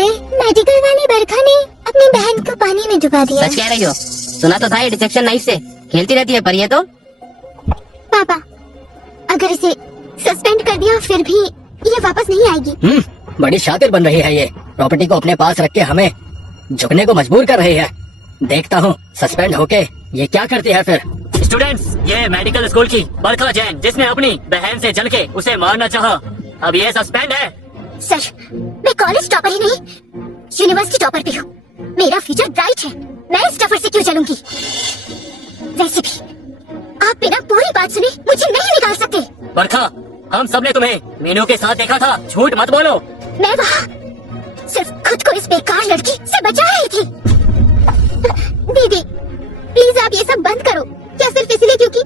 अरे मेडिकल वाली बरखा ने अपनी बहन को पानी में डुबा दिया। सच कह रही हो? सुना तो था ये डिटेक्शन नाइफ से खेलती रहती है, पर ये तो। पापा, अगर इसे सस्पेंड कर दिया फिर भी ये वापस नहीं आएगी। बड़ी शातिर बन रही है ये। प्रॉपर्टी को अपने पास रख के हमें झुकने को मजबूर कर रही है। देखता हूँ सस्पेंड होके ये क्या करती है फिर। स्टूडेंट्स, ये मेडिकल स्कूल की बरखा जैन जिसने अपनी बहन से जल के उसे मारना चाहा, अब ये सस्पेंड है। सर, मैं कॉलेज टॉपर ही नहीं, यूनिवर्सिटी टॉपर भी हूँ। मेरा फ्यूचर ब्राइट है। मैं इस टॉपर से क्यों चलूंगी? वैसे भी आप बिना पूरी बात सुने मुझे नहीं निकाल सकते। बरखा, हम सबने तुम्हें मीनू के साथ देखा था, झूठ मत बोलो। मैं वहाँ सिर्फ खुद को इस बेकार लड़की से बचा रही थी। दीदी, प्लीज आप ये सब बंद करो। क्या सिर्फ इसलिए क्योंकि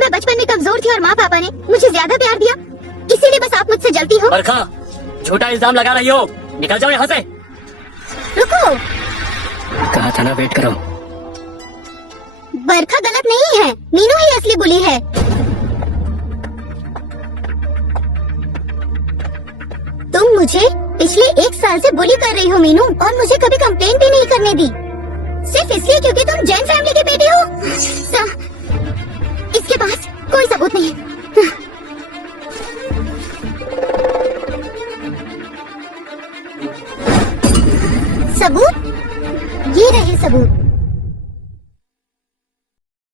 मैं बचपन में कमजोर थी और माँ पापा ने मुझे ज्यादा प्यार दिया, इसीलिए बस आप मुझसे जलती हो? बरखा, झूठा इल्जाम लगा रही हो, निकल जाओ यहाँ से। रुको, कहा था ना वेट करो। बरखा गलत नहीं है, मीनू ही असली बुली है। तुम मुझे पिछले 1 साल से बुली कर रही हो मीनू, और मुझे कभी कंप्लेन भी नहीं करने दी, सिर्फ इसलिए क्योंकि तुम जैन फैमिली की बेटी हो। इसके पास कोई सबूत नहीं है। सबूत? ये रहे सबूत,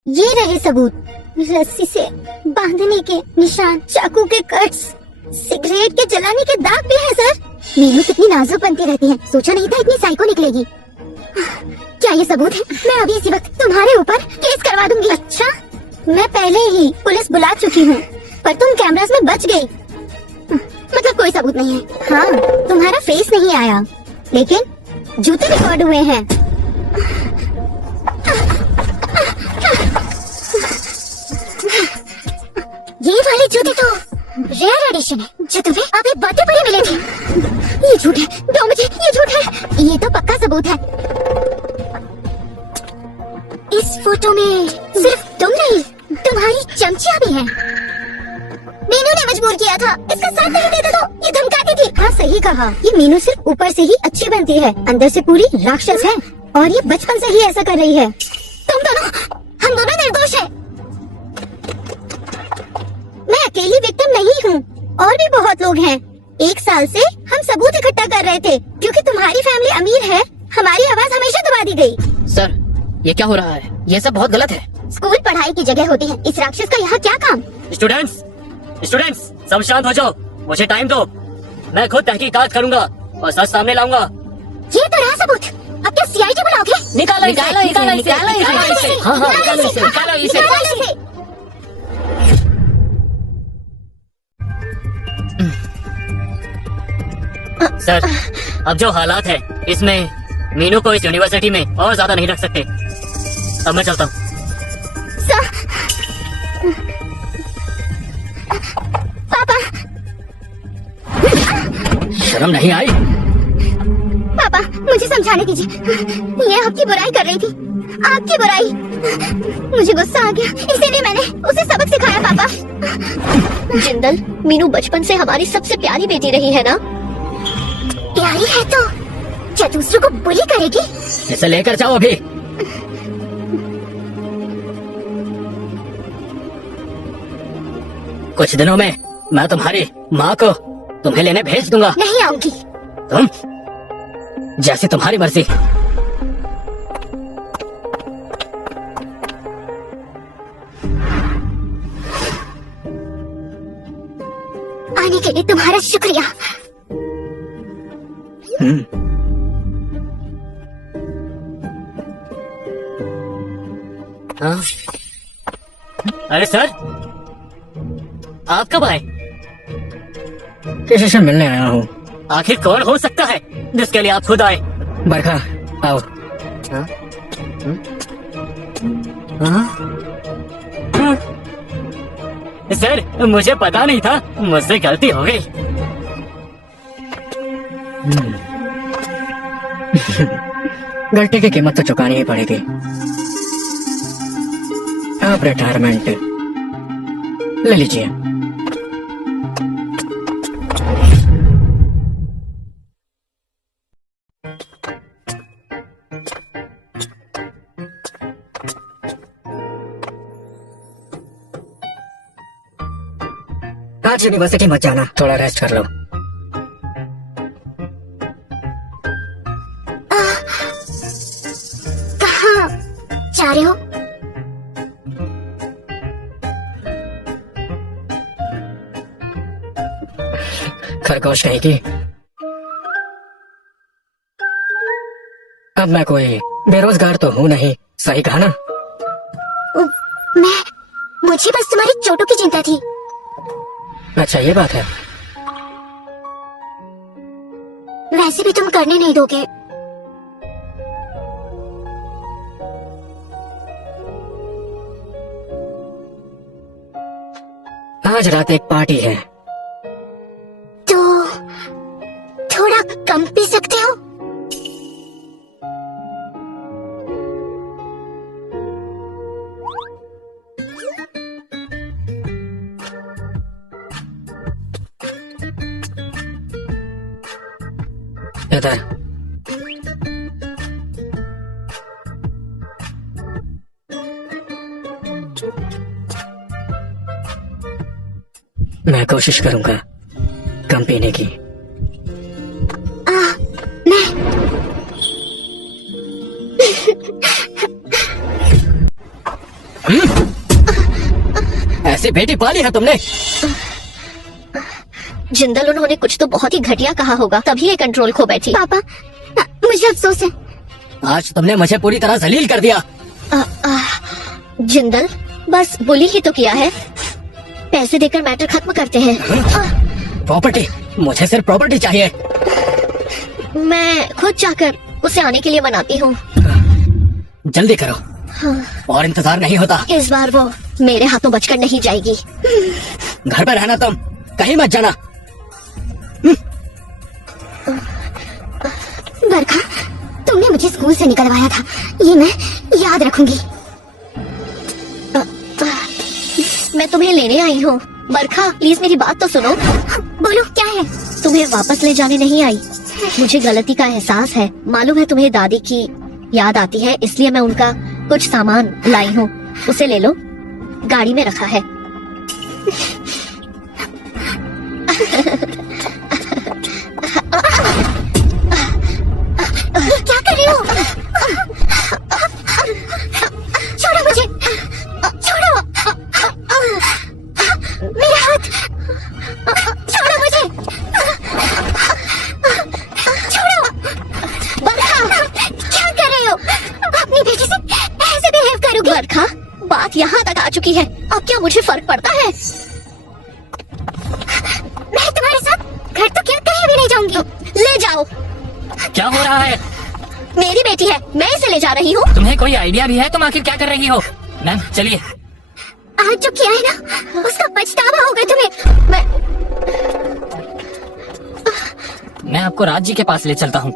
ये रहे सबूत। रस्सी से बांधने के निशान, चाकू के कट्स, सिगरेट के जलाने के दाग भी हैं सर। मीनू कितनी नाजुक बनती रहती है, सोचा नहीं था इतनी साइको निकलेगी। क्या ये सबूत है? मैं अभी इसी वक्त तुम्हारे ऊपर केस करवा दूंगी। अच्छा, मैं पहले ही पुलिस बुला चुकी हूँ, पर तुम कैमरास में बच गई। मतलब कोई सबूत नहीं है। हाँ, तुम्हारा फेस नहीं आया, लेकिन जूते रिकॉर्ड हुए हैं। ये वाले जूते तो रेयर एडिशन है, जो तुम्हें अभी बर्थडे पर ही मिले थे। ये झूठ है, दो मुझे, ये झूठ है। ये तो पक्का सबूत है। इस फोटो में सिर्फ तुम नहीं, तुम्हारी चमचिया भी है। मीनू ने मजबूर किया था, इसका साथ नहीं देते तो ये धमकाती थी। हाँ, सही कहा, ये मीनू सिर्फ ऊपर से ही अच्छी बनती है, अंदर से पूरी राक्षस है, और ये बचपन से ही ऐसा कर रही है। तुम दोनों, हम दोनों निर्दोष हैं। मैं अकेली विक्टिम नहीं हूँ, और भी बहुत लोग हैं। 1 साल से हम सबूत इकट्ठा कर रहे थे, क्योंकि तुम्हारी फैमिली अमीर है, हमारी आवाज हमेशा दबा दी गई। सर, ये क्या हो रहा है? ये सब बहुत गलत है। स्कूल पढ़ाई की जगह होती है, इस राक्षस का यहाँ क्या काम? स्टूडेंट्स, सब शांत हो जाओ, मुझे टाइम दो। मैं खुद तहकीकात करूंगा और सच सामने लाऊंगा। ये तो रहा सबूत। अब क्या सीआईडी बुलाओगे? निकालो इसे। निकालो इसे। हाँ, निकालो इसे। निकालो इसे। निकालो इसे। सर, अब जो हालात है, इसमें मीनू को इस यूनिवर्सिटी में और ज्यादा नहीं रख सकते। अब मैं चलता हूँ। पापा, शर्म नहीं आई? पापा मुझे समझाने दीजिए। ये आपकी बुराई कर रही थी, आपकी बुराई। मुझे गुस्सा आ गया, इसीलिए मैंने उसे सबक सिखाया। पापा, जिंदल, मीनू बचपन से हमारी सबसे प्यारी बेटी रही है ना? प्यारी है तो क्या दूसरों को बुली करेगी? इसे लेकर जाओ अभी। कुछ दिनों में मैं तुम्हारी माँ को तुम्हें लेने भेज दूंगा। नहीं आऊंगी। तुम? जैसी तुम्हारी मर्जी। आने के लिए तुम्हारा शुक्रिया। हाँ? अरे सर, आप कब आए? किसी से मिलने आया हूँ। आखिर कौन हो सकता है जिसके लिए आप खुद आए? बरखा, आओ। हाँ? हाँ? हाँ? सर, मुझे पता नहीं था, मुझसे गलती हो गई। गलती की कीमत तो चुकानी ही पड़ेगी। आप रिटायरमेंट ले लीजिए। आज यूनिवर्सिटी मत जाना, थोड़ा रेस्ट कर लो। कहाँ जा रहे हो? खरगोश कहीं की। अब मैं कोई बेरोजगार तो हूँ नहीं, सही कहा ना? मुझे बस तुम्हारी चोटों की चिंता थी। अच्छा ये बात है। वैसे भी तुम करने नहीं दोगे। आज रात एक पार्टी है। तो थोड़ा कम पी सकते हो? इधर। मैं कोशिश करूंगा कम पीने की। मैं ऐसी बेटी पाली है तुमने? जिंदल, उन्होंने कुछ तो बहुत ही घटिया कहा होगा, तभी ये कंट्रोल खो बैठी। पापा, मुझे अफसोस है। आज तुमने मुझे पूरी तरह जलील कर दिया। जिंदल, बस बुली ही तो किया है, पैसे देकर मैटर खत्म करते हैं। प्रॉपर्टी, मुझे सिर्फ प्रॉपर्टी चाहिए। मैं खुद जाकर उसे आने के लिए मनाती हूँ। जल्दी करो, और इंतजार नहीं होता। इस बार वो मेरे हाथों बचकर नहीं जाएगी। घर पे रहना तुम, कहीं मत जाना। बरखा, तुमने मुझे स्कूल से निकलवाया था, ये मैं याद रखूंगी। मैं तुम्हें लेने आई हूँ। बरखा, प्लीज मेरी बात तो सुनो। बोलो, क्या है? तुम्हें वापस ले जाने नहीं आई, मुझे गलती का एहसास है। मालूम है तुम्हें दादी की याद आती है, इसलिए मैं उनका कुछ सामान लाई हूँ, उसे ले लो, गाड़ी में रखा है। क्या कर रही हो? छोड़ो मुझे, छोड़ो मेरा हाथ, छोड़ो मुझे, छोड़ो। बरखा, क्या कर रहे हो? अपनी बेटी से ऐसे बिहेव करोगे? बरखा, बात यहाँ तक आ चुकी है, अब क्या मुझे फर्क पड़ता है? मैं तुम्हारे साथ घर तो क्या कहीं भी नहीं जाऊंगी। ले जाओ। क्या हो रहा है? मेरी बेटी है, मैं इसे ले जा रही हूँ। तुम्हें कोई आइडिया भी है तुम आखिर क्या कर रही हो? मैम चलिए। आज जो किया है ना, उसका पछतावा होगा तुम्हें। मैं आपको राज जी के पास ले चलता हूँ।